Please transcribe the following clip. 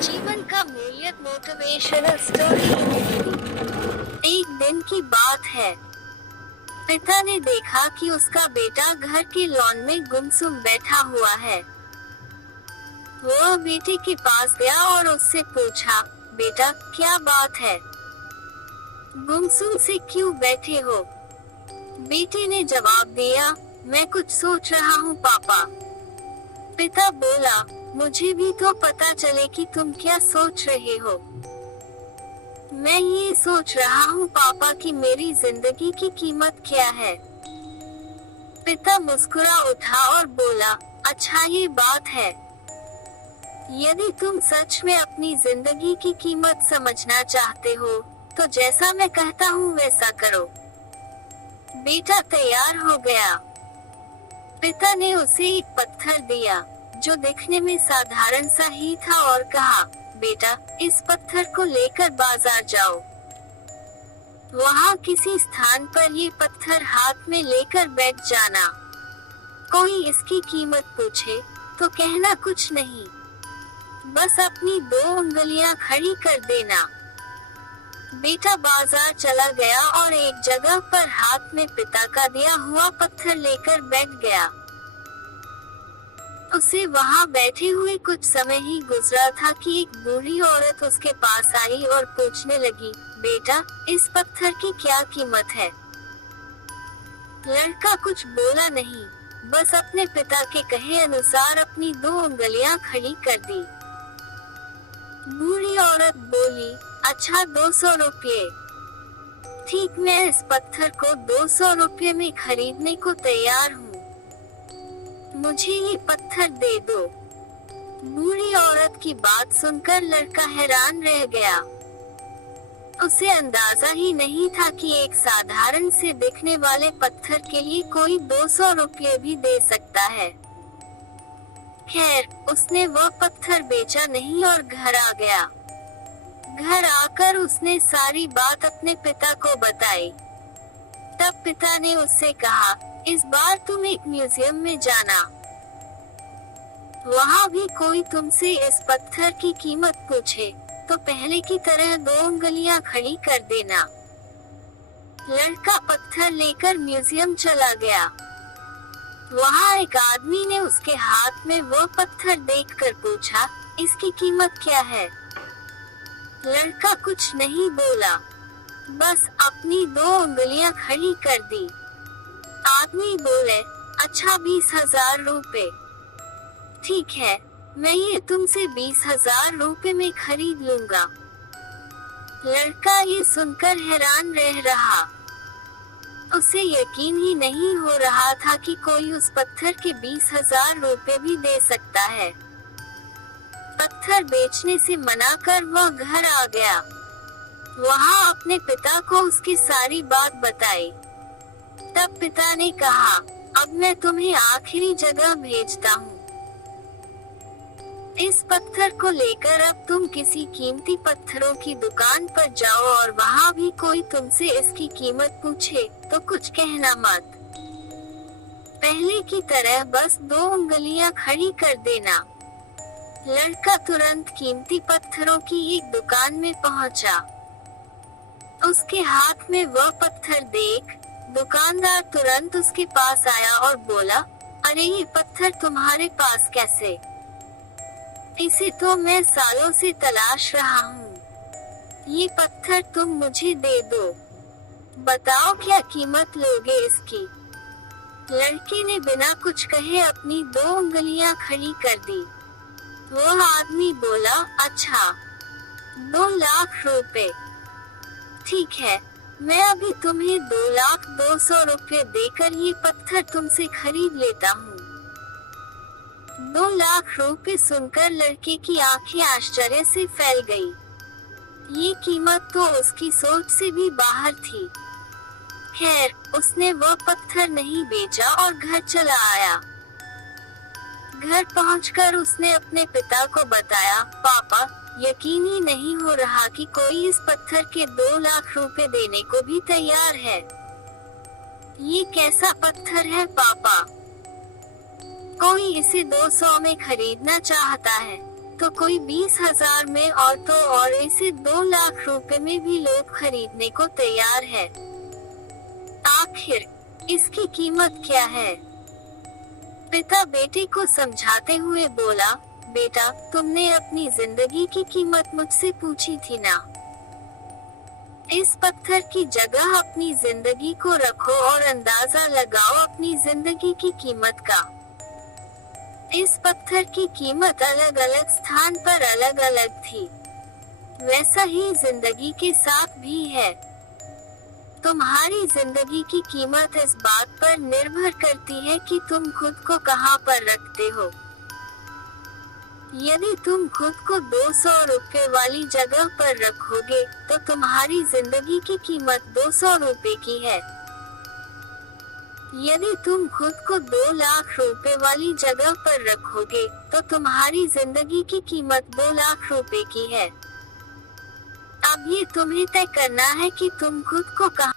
जीवन का मूल्य मोटिवेशनल स्टोरी। एक दिन की बात है। पिता ने देखा कि उसका बेटा घर के लॉन में गुमसुम बैठा हुआ है। वह बेटे के पास गया और उससे पूछा, बेटा क्या बात है, गुमसुम से क्यों बैठे हो? बेटे ने जवाब दिया, मैं कुछ सोच रहा हूँ पापा। पिता बोला, मुझे भी तो पता चले कि तुम क्या सोच रहे हो। मैं ये सोच रहा हूँ पापा कि मेरी जिंदगी की कीमत क्या है। पिता मुस्कुरा उठा और बोला, अच्छा ये बात है। यदि तुम सच में अपनी जिंदगी की कीमत समझना चाहते हो, तो जैसा मैं कहता हूँ वैसा करो। बेटा तैयार हो गया। पिता ने उसे एक पत्थर दिया, जो दिखने में साधारण सा ही था, और कहा, बेटा इस पत्थर को लेकर बाजार जाओ। वहाँ किसी स्थान पर ये पत्थर हाथ में लेकर बैठ जाना। कोई इसकी कीमत पूछे तो कहना कुछ नहीं, बस अपनी 2 उंगलियां खड़ी कर देना। बेटा बाजार चला गया और एक जगह पर हाथ में पिता का दिया हुआ पत्थर लेकर बैठ गया। उसे वहाँ बैठे हुए कुछ समय ही गुजरा था कि एक बूढ़ी औरत उसके पास आई और पूछने लगी, बेटा इस पत्थर की क्या कीमत है? लड़का कुछ बोला नहीं, बस अपने पिता के कहे अनुसार अपनी 2 उंगलियां खड़ी कर दी। बूढ़ी औरत बोली, अच्छा 200 रुपये। ठीक, मैं इस पत्थर को 200 रुपये में खरीदने को तैयार हूँ, मुझे ये पत्थर दे दो। बूढ़ी औरत की बात सुनकर लड़का हैरान रह गया। उसे अंदाजा ही नहीं था कि एक साधारण से दिखने वाले पत्थर के लिए कोई 200 रुपये भी दे सकता है। खैर, उसने वह पत्थर बेचा नहीं और घर आ गया। घर आकर उसने सारी बात अपने पिता को बताई। तब पिता ने उससे कहा, इस बार तुम एक म्यूजियम में जाना, वहाँ भी कोई तुमसे इस पत्थर की कीमत पूछे तो पहले की तरह 2 उंगलियां खड़ी कर देना। लड़का पत्थर लेकर म्यूजियम चला गया। वहाँ एक आदमी ने उसके हाथ में वह पत्थर देखकर पूछा, इसकी कीमत क्या है? लड़का कुछ नहीं बोला, बस अपनी 2 उंगलियां खड़ी कर दी। आदमी बोले, अच्छा 20,000 रुपए। ठीक है, मैं ये तुमसे 20,000 रुपए में खरीद लूंगा। लड़का ये सुनकर हैरान रह रहा। उसे यकीन ही नहीं हो रहा था कि कोई उस पत्थर के 20,000 रुपए भी दे सकता है। पत्थर बेचने से मना कर वह घर आ गया। वहाँ अपने पिता को उसकी सारी बात बताई। तब पिता ने कहा, अब मैं तुम्हें आखिरी जगह भेजता हूँ। इस पत्थर को लेकर अब तुम किसी कीमती पत्थरों की दुकान पर जाओ और वहाँ भी कोई तुमसे इसकी कीमत पूछे तो कुछ कहना मत। पहले की तरह बस 2 उंगलियां खड़ी कर देना। लड़का तुरंत कीमती पत्थरों की एक दुकान में पहुंचा। उसके हाथ में वह पत्थर देख दुकानदार तुरंत उसके पास आया और बोला, अरे ये पत्थर तुम्हारे पास कैसे? इसे तो मैं सालों से तलाश रहा हूँ। ये पत्थर तुम मुझे दे दो। बताओ क्या कीमत लोगे इसकी? लड़के ने बिना कुछ कहे अपनी 2 उंगलियां खड़ी कर दी। वह आदमी बोला, अच्छा 2 लाख रुपए। ठीक है, मैं अभी तुम्हें 2,02,00,000 रुपये देकर ये पत्थर तुमसे खरीद लेता हूँ। 2 लाख रुपए सुनकर लड़के की आंखें आश्चर्य से फैल गई। ये कीमत तो उसकी सोच से भी बाहर थी। खैर, उसने वह पत्थर नहीं बेचा और घर चला आया। घर पहुंचकर उसने अपने पिता को बताया, पापा यकीन ही नहीं हो रहा कि कोई इस पत्थर के 2 लाख रुपए देने को भी तैयार है। ये कैसा पत्थर है पापा? कोई इसे 200 में खरीदना चाहता है तो कोई 20,000 में और तो और इसे 2 लाख रुपए में भी लोग खरीदने को तैयार है। आखिर इसकी कीमत क्या है? पिता बेटे को समझाते हुए बोला, बेटा, तुमने अपनी जिंदगी की कीमत मुझसे पूछी थी ना। इस पत्थर की जगह अपनी जिंदगी को रखो और अंदाजा लगाओ अपनी जिंदगी की कीमत का। इस पत्थर की कीमत अलग अलग स्थान पर अलग अलग थी। वैसा ही जिंदगी के साथ भी है। तुम्हारी जिंदगी की कीमत इस बात पर निर्भर करती है कि तुम खुद को कहां पर रखते हो। यदि तुम खुद को 200 रुपए वाली जगह पर रखोगे, तो तुम्हारी जिंदगी की कीमत 200 रुपए की है। यदि तुम खुद को 2 लाख रुपए वाली जगह पर रखोगे, तो तुम्हारी जिंदगी की कीमत 2 लाख रुपए की है। अब ये तुम्हें तय करना है कि तुम खुद को कहां